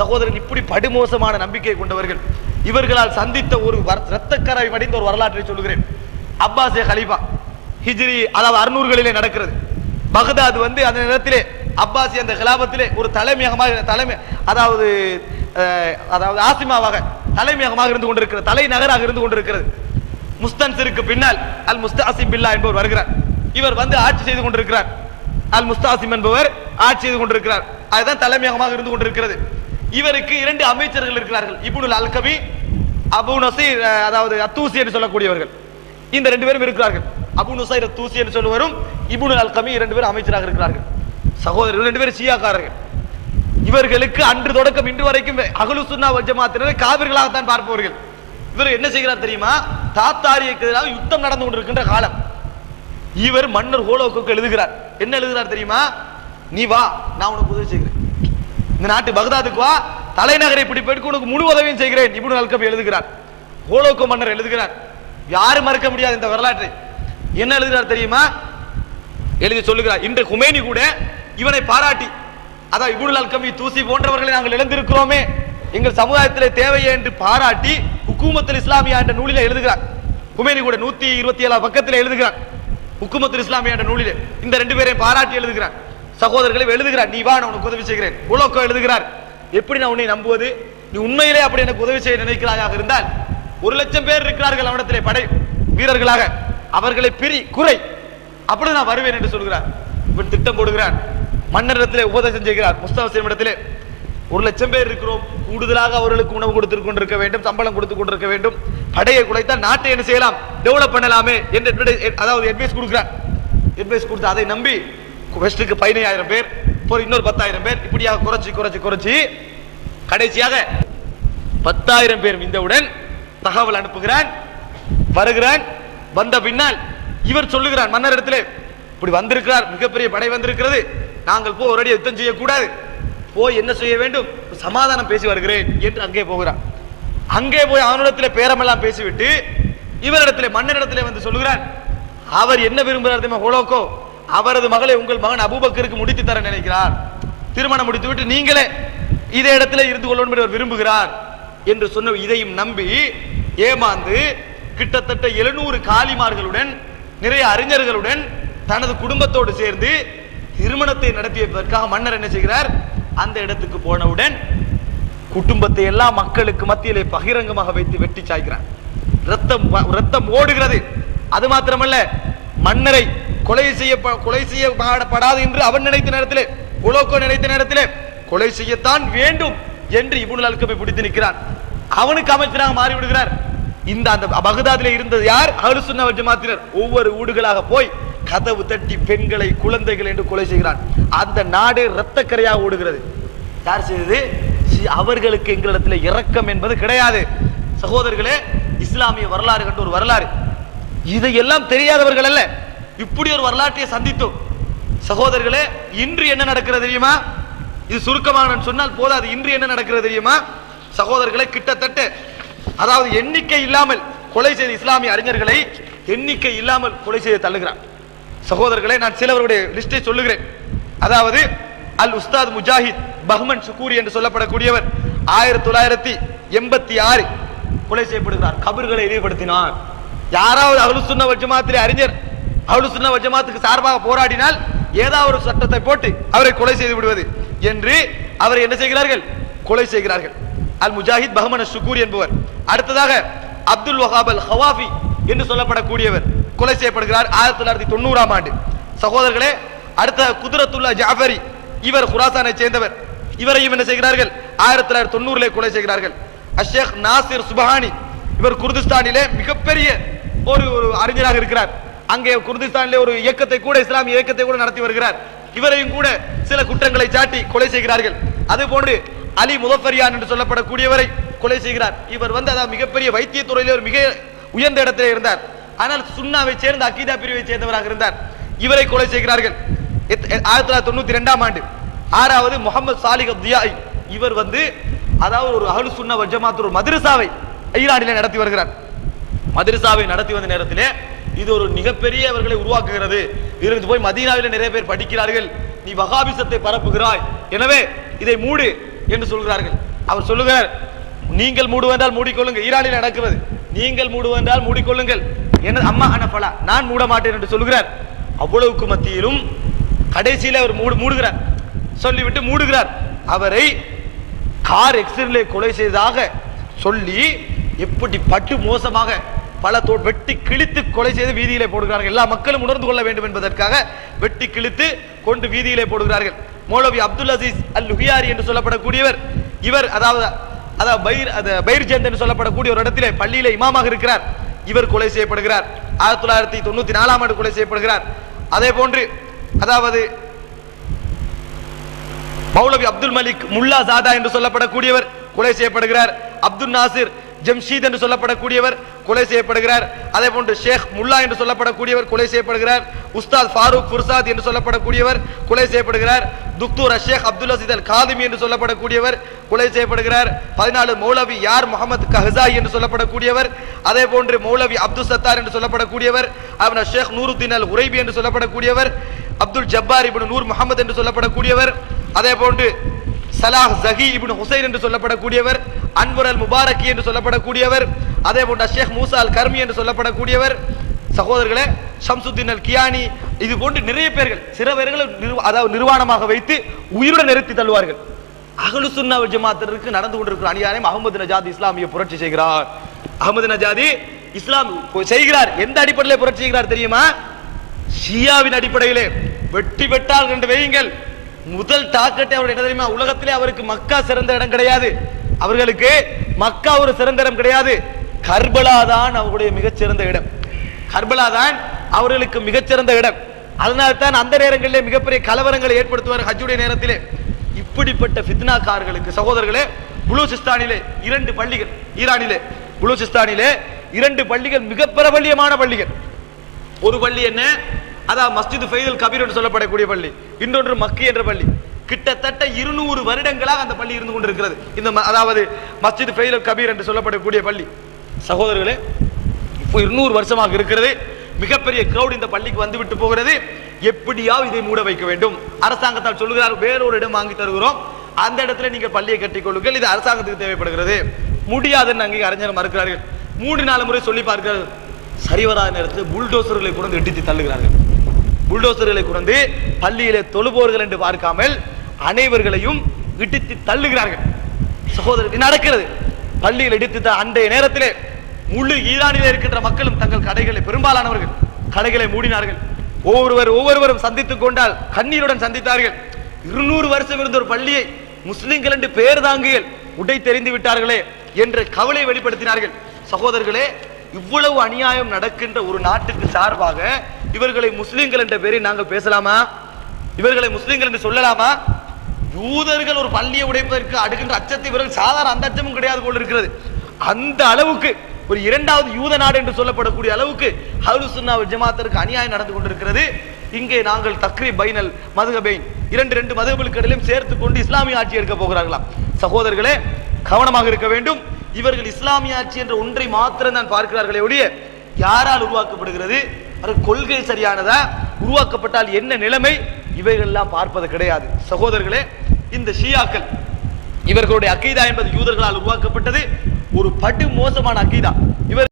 சகோதரன் இப்படி படுமோசமான நம்பிக்கை கொண்டவர்கள். இவர்களால் சந்தித்த ஒரு ரத்தக்கரை வடிந்த ஒரு வரலாற்றை சொல்லுகிறேன். அப்பாசே ஹலீபா ஹிஜ்ரி அதாவது அறுநூறுகளிலே நடக்கிறது. பகதாத் வந்து அந்த நேரத்திலே அப்பாசி அந்த கிலாபத்திலே ஒரு தலைமையகமாக தலைமை அதாவது அதாவது ஆசிமாவாக தலைமையகமாக இருந்து கொண்டிருக்கிறது தலைநகராக இருந்து கொண்டிருக்கிறது. முஸ்தன்சிற்கு பின்னால் அல் முஸ்தாசிம் பில்லா என்பவர் வருகிறார். இவர் வந்து ஆட்சி செய்து கொண்டிருக்கிறார். அல் முஸ்தாசிம் என்பவர் ஆட்சி செய்து கொண்டிருக்கிறார். அதுதான் தலைமையகமாக இருந்து கொண்டிருக்கிறது. இவருக்கு இரண்டு அமைச்சர்கள் இருக்கிறார்கள். இபுனுல் அல்கபி அபு நசீர் அதாவது அத்தூசி என்று சொல்லக்கூடியவர்கள். இந்த ரெண்டு பேரும் இருக்கிறார்கள். அபு நுசைர் அத்தூசி என்று சொல்லுவரும் இபுனுல் அல்கமி இரண்டு பேரும் அமைச்சராக இருக்கிறார்கள். சகோதரர்கள் ரெண்டு பேரும் சியாக்காரர்கள் இவர்களுக்கு அன்று தொடக்கம் இன்று வரைக்கும் அகலு சுன்னா வஜமாத்தினர் காவிர்களாகத்தான் பார்ப்பவர்கள். இவர் என்ன செய்கிறார் தெரியுமா? தாத்தாரிக்கு எதிராக யுத்தம் நடந்து கொண்டிருக்கின்ற காலம். இவர் மன்னர் ஹோலோக்கு எழுதுகிறார். என்ன எழுதுகிறார் தெரியுமா? நீ வா நான் உனக்கு உதவி செய்கிறேன். இந்த நாட்டு பகதாதுக்கு வா. தலைநகரை பிடிப்பதற்கு உனக்கு முழு உதவியும் செய்கிறேன். இப்படி அல்கபி எழுதுகிறார். ஹோலோக்கு மன்னர் எழுதுகிறார். யாரும் மறக்க முடியாது இந்த வரலாற்றை. என்ன எழுதுகிறார் தெரியுமா? எழுதி சொல்லுகிறார். இன்று குமேனி கூட இவனை பாராட்டி அதான் இபுல் அல்கமி தூசி போன்றவர்களை நாங்கள் இழந்திருக்கிறோமே. எங்கள் சமுதாயத்தில் தேவையே என்று பாராட்டி உக்குமத்தில் இஸ்லாமியா என்ற நூலில் எழுதுகிறார். குமேனி கூட நூத்தி இருபத்தி ஏழாம் பக்கத்தில் எழுதுகிறார். உக்குமத்தில் இஸ்லாமியா என்ற நூலில். இந்த ரெண்டு பேரையும் பாராட்டி எழுதுகிறார். சகோதரர்களை எழுதுகிறார். நீ வா நான் உனக்கு உதவி செய்கிறேன். உலோக்கம் எழுதுகிறார். எப்படி நான் உன்னை நம்புவது? நீ உண்மையிலே அப்படி எனக்கு உதவி செய்ய நினைக்கிறாயாக இருந்தால் ஒரு லட்சம் பேர் இருக்கிறார்கள் அவனிடத்திலே படை வீரர்களாக. அவர்களை பிரி குறை. அப்படி நான் வருவேன் என்று சொல்கிறார். இவன் திட்டம் போடுகிறான். மன்னரிடத்திலே உபதேசம் செய்கிறார். முஸ்தபா இடத்திலே ஒரு லட்சம் பேர் இருக்கிறோம். கூடுதலாக அவர்களுக்கு உணவு கொடுத்து கொண்டிருக்க வேண்டும் சம்பளம் கொடுத்து கொண்டிருக்க வேண்டும். படையை குலைத்தால் நாட்டை என்ன செய்யலாம்? டெவலப் பண்ணலாமே என்று அதாவது அட்வைஸ் கொடுக்கிறார். அட்வைஸ் கொடுத்து அதை நம்பி வெஸ்ட்டுக்கு பதினையாயிரம் பேர் இப்போ இன்னொரு பத்தாயிரம் பேர். இப்படியாக குறைச்சி குறைச்சி குறைச்சி கடைசியாக பத்தாயிரம் பேர் விந்தவுடன் தகவல் அனுப்புகிறான் வருகிறான் வந்த பின்னால் இவர் சொல்லுகிறான் மன்னர் இடத்திலே இப்படி வந்திருக்கிறார் மிகப்பெரிய படை வந்திருக்கிறது. நாங்கள் போ ஒரு அடி யுத்தம் செய்யக்கூடாது. போய் என்ன செய்ய வேண்டும்? சமாதானம் பேசி வருகிறேன் என்று அங்கே போகிறான். அங்கே போய் அவனிடத்தில் பேரமெல்லாம் பேசிவிட்டு இவரிடத்திலே மன்னரிடத்திலே வந்து சொல்லுகிறான் அவர் என்ன விரும்புகிறார் தெரியுமா ஹோலோக்கோ? அவரது மகளை உங்கள் மகன் அபூபக்கருக்கு முடித்து தர நினைக்கிறார். திருமணம் முடித்து விட்டு நீங்களே இதே இடத்துல இருந்து கொள்ளணும் என்று விரும்புகிறார் என்று சொன்ன இதையும் நம்பி ஏமாந்து கிட்டத்தட்ட எழுநூறு காலிமார்களுடன் நிறைய அறிஞர்களுடன் தனது குடும்பத்தோடு சேர்ந்து திருமணத்தை நடத்தியதற்காக மன்னர் என்ன செய்கிறார்? அந்த இடத்துக்கு போனவுடன் குடும்பத்தை எல்லாம் மக்களுக்கு மத்தியிலே பகிரங்கமாக வைத்து வெட்டி சாய்க்கிறான் ரத்தம் ரத்தம் ஓடுகிறது. அது மாத்திரமல்ல மன்னரை கொலை செய்ய கொலை செய்யப்படாது என்று அவன் நினைத்த நேரத்திலே உலோக்கோ நினைத்த நேரத்திலே கொலை செய்யத்தான் வேண்டும் என்று இபுனுல் அல்கமை பிடித்து நிற்கிறான். அவனுக்கு அமைச்சராக மாறிவிடுகிறார். இந்த அந்த பகதாதிலே இருந்தது யார்? அஹ்லுசுன்னா வல் ஜமாத்தினர். ஒவ்வொரு ஊடுகளாக போய் கதவு தட்டி பெண்களை குழந்தைகள் என்று கொலை செய்கிறான். அந்த நாடு இரத்தக்கரையாக ஓடுகிறது. யார் செய்தது? அவர்களுக்கு எங்களிடத்தில் இரக்கம் என்பது கிடையாது. சகோதரர்களே இஸ்லாமிய வரலாறு கண்டு ஒரு வரலாறு. இதையெல்லாம் தெரியாதவர்கள் அல்ல. இப்படி ஒரு வரலாற்றை சந்தித்தோம் சகோதரர்களே இன்று என்ன நடக்கிறது தெரியுமா? இது சுருக்கமாக நான் சொன்னால் போதாது. இன்று என்ன நடக்கிறது தெரியுமா? சகோதரர்களை கிட்டத்தட்ட அதாவது எண்ணிக்கை இல்லாமல் கொலை செய்த இஸ்லாமிய அறிஞர்களை எண்ணிக்கை இல்லாமல் கொலை செய்து தள்ளுகிறான் சகோதரர்களே நான் சிலவருடைய லிஸ்டை சொல்லுகிறேன். அதாவது அல் உஸ்தாத் முஜாஹித் பஹ்மன் சுக்கூரி என்று சொல்லப்படக்கூடியவர் ஆயிரத்தி தொள்ளாயிரத்தி எண்பத்தி ஆறு கொலை செய்யப்படுகிறார். கபர்களை இழிவுபடுத்தினார். யாராவது அழுது சொன்ன வச்சு மாத்திரை அறிஞர் அவளு வல் வஜமாத்துக்கு சார்பாக போராடினால் ஏதாவது ஒரு சட்டத்தை போட்டு அவரை கொலை செய்து விடுவது என்று அவரை என்ன செய்கிறார்கள்? கொலை செய்கிறார்கள். அல் முஜாஹித் பஹமன சுகூர் என்பவர். அடுத்ததாக அப்துல் வஹாப் அல் ஹவாஃபி என்று சொல்லப்படக்கூடியவர் கொலை செய்யப்படுகிறார் ஆயிரத்தி தொள்ளாயிரத்தி தொண்ணூறாம் ஆண்டு. சகோதரர்களே அடுத்த குதிரத்துல்லா ஜாஃபரி இவர் குராசானை சேர்ந்தவர். இவரையும் என்ன செய்கிறார்கள்? ஆயிரத்தி தொள்ளாயிரத்தி தொண்ணூறுல கொலை செய்கிறார்கள். அஷேக் நாசிர் சுபஹானி இவர் குர்திஸ்தானிலே மிகப்பெரிய ஒரு ஒரு அறிஞராக இருக்கிறார். அங்கே குர்திஸ்தானிலே ஒரு இயக்கத்தை கூட இஸ்லாமிய இயக்கத்தை கூட நடத்தி வருகிறார். இவரையும் கூட சில குற்றங்களை சாட்டி கொலை செய்கிறார்கள். அதே போன்று அலி முதஃபரியான் என்று சொல்லப்படக்கூடியவரை கொலை செய்கிறார். இவர் வந்து அதாவது மிகப்பெரிய வைத்திய துறையிலே ஒரு மிக உயர்ந்த இடத்திலே இருந்தார். ஆனால் சுண்ணாவை சேர்ந்த அக்கீதா பிரிவை சேர்ந்தவராக இருந்தார். இவரை கொலை செய்கிறார்கள். எத்- ஆயிரத்தி தொள்ளாயிரத்தி தொண்ணூத்தி ரெண்டாம் ஆண்டு ஆறாவது முகமது சாலிக் அப்தியாய் இவர் வந்து அதாவது ஒரு அஹ்லு சுண்ணா வஜமாத்து ஒரு மதரசாவை ஈரானிலே நடத்தி வருகிறார். மதுரசாவை நடத்தி வந்த நேரத்திலே இது ஒரு மிகப்பெரிய அவர்களை உருவாக்குகிறது. இருந்து போய் மதீனாவில் நிறைய பேர் படிக்கிறார்கள். நீ வகாபிசத்தை பரப்புகிறாய். எனவே இதை மூடு என்று சொல்கிறார்கள். அவர் சொல்லுகிறார் நீங்கள் மூடுவென்றால் மூடிக்கொள்ளுங்கள். ஈரானில் நடக்கிறது. நீங்கள் மூடுவென்றால் மூடிக்கொள்ளுங்கள். என்ன அம்மா அனப்பலா நான் மூட மாட்டேன் என்று சொல்லுகிறார். அவ்வளவுக்கு மத்தியிலும் கடைசியில் அவர் மூடு மூடுகிறார். சொல்லிவிட்டு மூடுகிறார். அவரை கார் எக்ஸிடென்ட்ல கொலை செய்ததாக சொல்லி எப்படி பட்டு மோசமாக பல தோ வெட்டி கிழித்து கொலை செய்து வீதியிலே போடுகிறார்கள். எல்லா மக்களும் உணர்ந்து கொள்ள வேண்டும் என்பதற்காக வெட்டி கிழித்து கொண்டு வீதியிலே போடுகிறார்கள். மௌலவி அப்துல் அசீஸ் அல் ஹுயாரி என்று சொல்லப்படக்கூடியவர் இவர் அதாவது அதாவது பைர் அது பைர்ஜந்த் என்று சொல்லப்படக்கூடிய ஒரு இடத்திலே பள்ளியிலே இமாமாக இருக்கிறார். இவர் கொலை செய்யப்படுகிறார். ஆயிரத்தி தொள்ளாயிரத்தி தொண்ணூத்தி நாலாம் ஆண்டு கொலை செய்யப்படுகிறார். அதே போன்று அதாவது மௌலவி அப்துல் மலிக் முல்லா சாதா என்று சொல்லப்படக்கூடியவர் கொலை செய்யப்படுகிறார். அப்துல் நாசிர் ஜம்ஷீத் என்று சொல்லப்படக்கூடியவர் கொலை செய்யப்படுகிறார். அதே போன்று ஷேக் முல்லா என்று சொல்லப்படக்கூடியவர் கொலை செய்யப்படுகிறார். உஸ்தாத் ஃபாரூக் ஃபுர்சாத் என்று சொல்லப்படக்கூடியவர் கொலை செய்யப்படுகிறார். துக்தூர் அஷேக் அப்துல் அசீத் அல் காதிமி என்று சொல்லப்படக்கூடியவர் கொலை செய்யப்படுகிறார். பதினாலு மௌலவி யார் முகமது கஹசாய் என்று சொல்லப்படக்கூடியவர். அதே போன்று மௌலவி அப்துல் சத்தார் என்று சொல்லப்படக்கூடியவர். அவன ஷேக் நூருத்தீன் அல் உரைபி என்று சொல்லப்படக்கூடியவர். அப்துல் ஜப்பார் இப்னு நூர் முகமது என்று சொல்லப்படக்கூடியவர். அதே போன்று சலாஹ் ஜஹி இபின் ஹுசைன் என்று சொல்லப்படக்கூடியவர் அன்வர் அல் முபாரக்கி என்று சொல்லப்படக்கூடியவர் அதே போன்ற ஷேக் மூசா அல் கர்மி என்று சொல்லப்படக்கூடியவர். சகோதரர்களே ஷம்சுத்தீன் அல் கியானி இது போன்று நிறைய பேர்கள் சில பேர்களை அதாவது நிர்வாணமாக வைத்து உயிருடன் நிறுத்தி தள்ளுவார்கள். அகலு சுன்னா ஜமாத்திற்கு நடந்து கொண்டிருக்கிற அநியாயம் அகமது நஜாத் இஸ்லாமிய புரட்சி செய்கிறார். அகமது நஜாதி இஸ்லாம் செய்கிறார். எந்த அடிப்படையில் புரட்சி செய்கிறார் தெரியுமா? ஷியாவின் அடிப்படையிலே. வெட்டி வெட்டால் ரெண்டு வையுங்கள். முதல் தாக்கத்தை அவருடைய தெரியுமா? உலகத்திலே அவருக்கு மக்கா சிறந்த இடம் கிடையாது. அவர்களுக்கு மக்கா ஒரு சிறந்த இடம் கிடையாது. கர்பலா தான் அவருடைய மிகச்சிறந்த இடம். கர்பலா தான் அவர்களுக்கு மிகச்சிறந்த இடம். அதனால தான் அந்த நேரங்களிலே மிகப்பெரிய கலவரங்களை ஏற்படுத்துவார் ஹஜ்ஜுடைய நேரத்திலே. இப்படிப்பட்ட ஃபித்னாக்காரர்களுக்கு சகோதரர்களே புலூசிஸ்தானிலே இரண்டு பள்ளிகள் ஈரானிலே. புலூசிஸ்தானிலே இரண்டு பள்ளிகள் மிக பிரபல்யமான பள்ளிகள். ஒரு பள்ளி என்ன? அதான் மஸ்ஜித் ஃபைதுல் கபீர் என்று சொல்லப்படக்கூடிய பள்ளி. இன்னொன்று மக்கி என்ற பள்ளி. கிட்டத்தட்ட இருநூறு வருடங்களாக அந்த பள்ளி இருந்து கொண்டிருக்கிறது. இந்த ம- அதாவது மஸ்ஜித் ஃபைதுல் கபீர் என்று சொல்லப்படக்கூடிய பள்ளி. சகோதரர்களே இப்போ இருநூறு வருஷமாக இருக்கிறது. மிகப்பெரிய கிரௌட் இந்த பள்ளிக்கு வந்துவிட்டு போகிறது. எப்படியாவது இதை மூட வைக்க வேண்டும். அரசாங்கத்தால் சொல்லுகிறார் வேறொரு இடம் வாங்கி தருகிறோம். அந்த இடத்துல நீங்கள் பள்ளியை கட்டிக்கொள்ளுங்கள் இது அரசாங்கத்துக்கு தேவைப்படுகிறது. முடியாதுன்னு அங்கே அறிஞர் மறுக்கிறார்கள். மூன்று நாலு முறை சொல்லி பார்க்கிறார்கள். சரிவராத நேரத்தில் புல்டோசர்களை கொண்டு இடித்து தள்ளுகிறார்கள். புல்டோசர்களை குறைந்து பள்ளியிலே தொழுபவர்கள் என்று பார்க்காமல் அனைவர்களையும் இடித்து தள்ளுகிறார்கள். சகோதரர் நடக்கிறது. பள்ளியில் இடித்து அன்றைய நேரத்திலே முழு ஈரானிலே இருக்கின்ற மக்களும் தங்கள் கடைகளை பெரும்பாலானவர்கள் கடைகளை மூடினார்கள். ஒவ்வொருவர் ஒவ்வொருவரும் சந்தித்துக் கொண்டால் கண்ணீருடன் சந்தித்தார்கள். இருநூறு வருஷம் இருந்த ஒரு பள்ளியை முஸ்லிம்கள் என்று பெயர் தாங்கியல் உடை தெரிந்து விட்டார்களே என்ற கவலை வெளிப்படுத்தினார்கள். சகோதரர்களே இவ்வளவு அநியாயம் நடக்கின்ற ஒரு நாட்டுக்கு சார்பாக இவர்களை முஸ்லிம்கள் என்ற பெயரை நாங்கள் பேசலாமா? இவர்களை முஸ்லிம்கள் என்று சொல்லலாமா? யூதர்கள் ஒரு பள்ளியை உடைப்பதற்கு அடுக்கின்ற அச்சத்தை இவர்கள் சாதாரண அந்த அச்சமும் கிடையாது போல் இருக்கிறது. அந்த அளவுக்கு ஒரு இரண்டாவது யூத நாடு என்று சொல்லப்படக்கூடிய அளவுக்கு ஹவுலுசுன்னா ஜமாத்திற்கு அநியாயம் நடந்து கொண்டிருக்கிறது. இங்கே நாங்கள் தக்ரி பைனல் மதுகபைன் இரண்டு ரெண்டு மதுகபுகளுக்கு இடையிலும் சேர்த்து கொண்டு இஸ்லாமிய ஆட்சி எடுக்க போகிறார்களாம். சகோதரர்களே கவனமாக இருக்க வேண்டும். இவர்கள் இஸ்லாமிய ஆட்சி என்ற ஒன்றை மாத்திரம் தான் பார்க்கிறார்களே ஒழிய யாரால் உருவாக்கப்படுகிறது? அது கொள்கை சரியானதா? உருவாக்கப்பட்டால் என்ன நிலைமை? இவைகள்லாம் பார்ப்பது கிடையாது. சகோதரர்களே இந்த ஷியாக்கள் இவர்களுடைய அக்கீதா என்பது யூதர்களால் உருவாக்கப்பட்டது. ஒரு படு மோசமான அக்கீதா இவர்